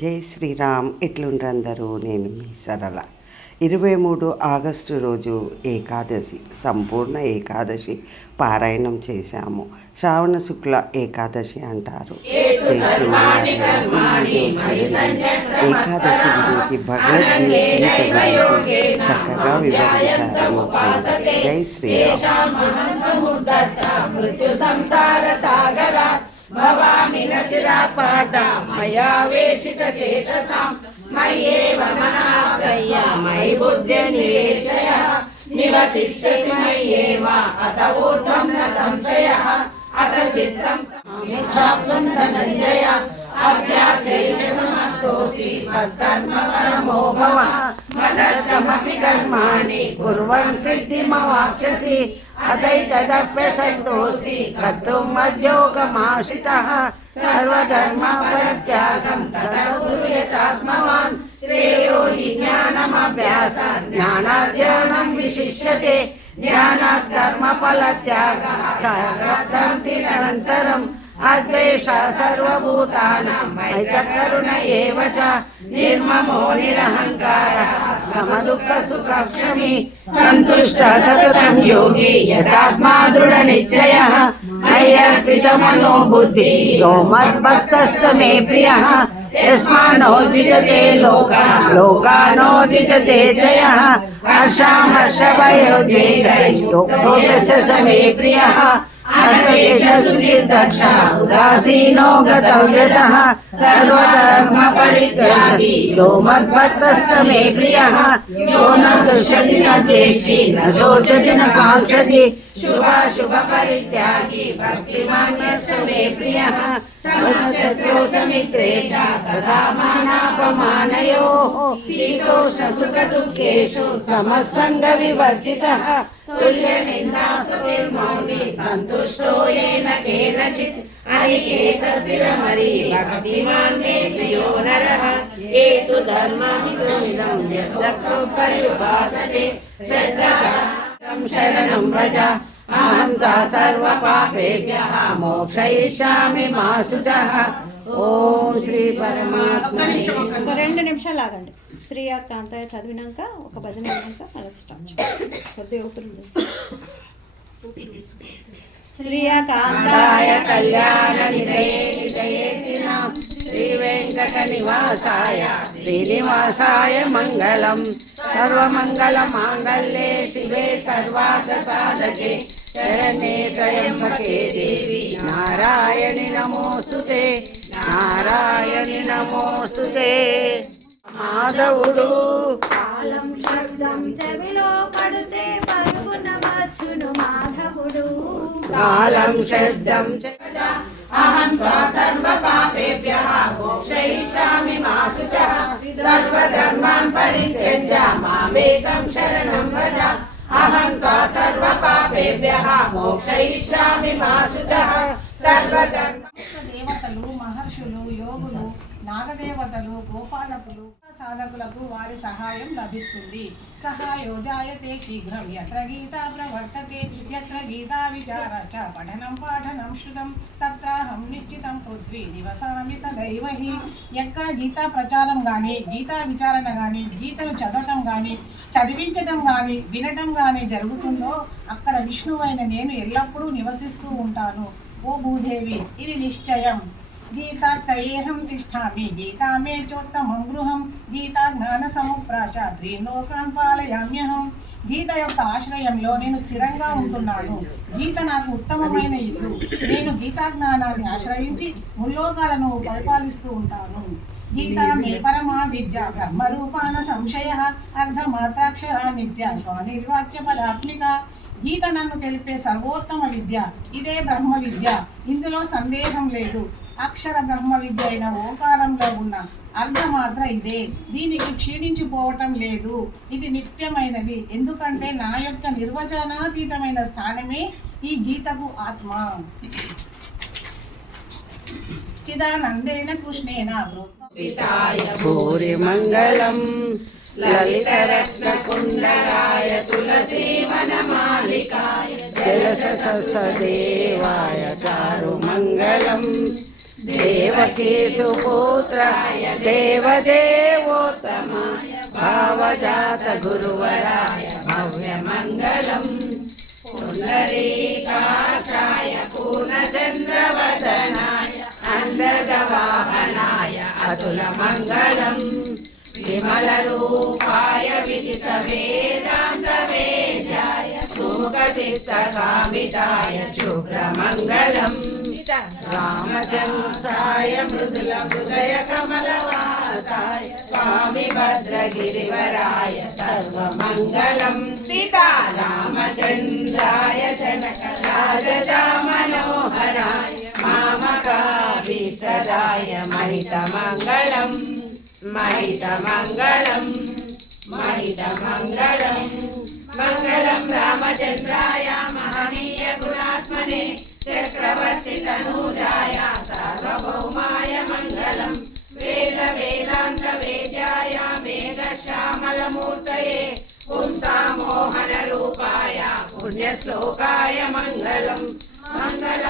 జై శ్రీరామ్. ఎట్లుండ్రు అందరూ? నేను మీ సరళ. 23 ఆగస్టు రోజు ఏకాదశి, సంపూర్ణ ఏకాదశి పారాయణం చేశాము. శ్రావణ శుక్ల ఏకాదశి అంటారు. జై శ్రీమన్నారాయణ. ఏకాదశి గురించి భగవద్గీత గురించి చక్కగా వివరించారు. జై శ్రీరామ్. భవామి నచిరాత్ పార్థ మయా వేషిత చేతసాం మయ్యేవ మనాదయ్య మయి బుద్ధ్య నివేశయ నివసిష్యసి మయ్యేవ అత ఊర్ధ్వం న సంశయః అత చిత్తం మిచ్ఛాప్తం ధనంజయ అభ్యాసేన సమర్థోసి మత్కర్మ పరమో భవః మదర్థమపి కర్మాణి కుర్వన్ సిద్ధిమవాప్స్యసి అతైతదప్యశక్తోసి కర్తుం మధ్యోగమాశ్రితః సర్వధర్మ పరిత్యాగం తదకుర్యాత్మవాన్ శ్రేయో హి జ్ఞానమభ్యాసాత్ జ్ఞానాధ్యయనం విశిష్యతే జ్ఞానాత్ కర్మ ఫలత్యాగః సగచ్చంతి నిరంతరం అద్వేష సర్వభూతానాం మైత్రకరుణ ఏవ చ నిర్మమో నిరహంకారః సమదుఃఖ సుఖక్షమి సంతుష్ట సతతం యోగి యథాత్మా దృఢ నిశ్చయః మయ్యర్పితమనో బుద్ధి యో మద్భక్తః స మే ప్రియః యస్మానో ద్విజతే లోకానో ద్విజతే చ యః హర్షామర్షభయోద్వేగైర్యుక్తో యస్య స మే ప్రియః అన్వేషసుచిర్దక్ష ఉదాసీనో గతవ్యతః సర్వధర్మ పరిత్యాగి యో మద్భక్తః స మే ప్రియః యో న దుష్యతి న ద్వేష్టి న శోచతి న కాంక్షతి శుభాశుభ పరిత్యాగి భక్తిమాన్ యస్య మే ప్రియః సమశత్రో చ మిత్రే చ తథా మానాపమానయోః శీతోష్ణ సుఖ దుఃఖేషు సమస్సంగ వివర్జితః తుల్య నిందాస్తుతిర్మౌని సంతుష్టో యేన కేనచిత్ అనికేత శిరమరి భక్తిమాన్ మే ప్రియో నరః ఏతు ధర్మమిదం యద్దక్తో పర్యుపాసతే శ్రద్ధం శరణం వ్రజ అహం తా సర్వ పాపేభ్యః మోక్షయిష్యామి మా శుచః. ఓం శ్రీ పరమాత్మ. ఒక 2 నిమిషాలు ఆగండి. శ్రీయా కాంతాయ చదివినాక ఒక భజన అయినాక మళ్ళీ స్టార్ట్ కొద్దిగా శ్రీయా కాంతాయ కళ్యాణ నిదయేతినా శ్రీ వెంకట నివాసాయ శ్రీనివాసాయ మంగళం. సర్వమంగళ మాంగళ్యే శివే సర్వార్థ సాధకే శరణ్యే త్రయంబకే దేవి నారాయణి నమోస్తుతే నారాయణి నమోస్తుతే. మాధవుడు కాలం శబ్దం చెవిలో పడితే పరుగున వచ్చును మాధవుడు. కాలం శబ్దం అహం త్వా సర్వ పాపేభ్యః మోక్షయిష్యామి మా శుచః సర్వధర్మాన్ పరిత్యజ్య మామేకం శరణం వ్రజ అహం త్వా సర్వ పాపేభ్యః మోక్షయిష్యామి మా శుచః సర్వధర్మ. దేవతలు, మహర్షులు, యోగులు, నాగదేవతలు, గోపాలకులు సాధకులకు వారి సహాయం లభిస్తుంది. సహాయో జాయతే శీఘ్రం యత్ర గీతా ప్రవర్తతే యత్ర గీతా విచార చ పఠనం పాఠనం శృతం తత్రాహం నిశ్చితం పృథ్వీ నివసామి సదైవ హి. ఎక్కడ గీతా ప్రచారం కానీ, గీతా విచారణ కానీ, గీతలు చదవటం కానీ, చదివించటం కానీ, వినటం కానీ జరుగుతుందో అక్కడ విష్ణువైన నేను ఎల్లప్పుడూ నివసిస్తూ ఉంటాను. ఓ భూదేవి, ఇది నిశ్చయం. గీతా త్రయేహం తిష్టామి గీతా మే చోత్తమం గృహం గీతా జ్ఞాన సముప్రాశ త్రీలోకాన్ పాలయామ్యహం. గీత యొక్క ఆశ్రయంలో నేను స్థిరంగా ఉంటున్నాను. గీత నాకు ఉత్తమమైన ఇల్లు. నేను గీతా జ్ఞానాన్ని ఆశ్రయించి ముల్లోకాలను పరిపాలిస్తూ ఉంటాను. గీతా మే పరమా విద్య బ్రహ్మరూపాన సంశయ అర్ధమాత్రాక్షర నిత్య స్వనిర్వాచ్య పదాత్మిక. గీత నన్ను తెలిపే సర్వోత్తమ విద్య. ఇదే బ్రహ్మ విద్య, ఇందులో సందేహం లేదు. అక్షర బ్రహ్మ విద్య అయిన ఓంకారంలో ఉన్న అర్ధమాత్ర ఇదే. దీనికి క్షీణించిపోవటం లేదు. ఇది నిత్యమైనది. ఎందుకంటే నా యొక్క నిర్వచనాతీతమైన స్థానమే ఈ గీతకు ఆత్మ. చిదానందేన కృష్ణేన భూరి మంగళం లలితరత్నకుండలాయ తులసీవనమాలికాయ జలససదేవాయ చారు మంగళం. దేవకీ సుపుత్రాయ దేవదేవోత్తమాయ భావజాత గురువరాయ భవ్యమంగళం పుండరీకాక్షాయ పూర్ణచంద్రవదనాయ అండజవాహనాయ అతులమంగళం విమలరూపాయ విదిత వేదాంత వేద్యాయ సుముఖచిత్తకామితాయ శుభ్రమంగళం రామచంద్రాయ మృదుల హృదయ కమలవాసాయ స్వామి భద్రగిరివరాయ సర్వమంగళం సీతారామచంద్రాయ జనక రాజజా మనోహరాయ మామకాభీష్టదాయ మహితమంగళం మహితమంగళం మహితమంగళం మంగళం రామచంద్రాయ మహనీయ గుణాత్మనే చక్రవర్తి తనూజాయ సార్వభౌమాయ మంగళం వేద వేదాంత వేద్యాయ మేఘశ్యామలమూర్తయే పుంసామోహన రూపాయ పుణ్యశ్లోకాయ మంగళం మంగళ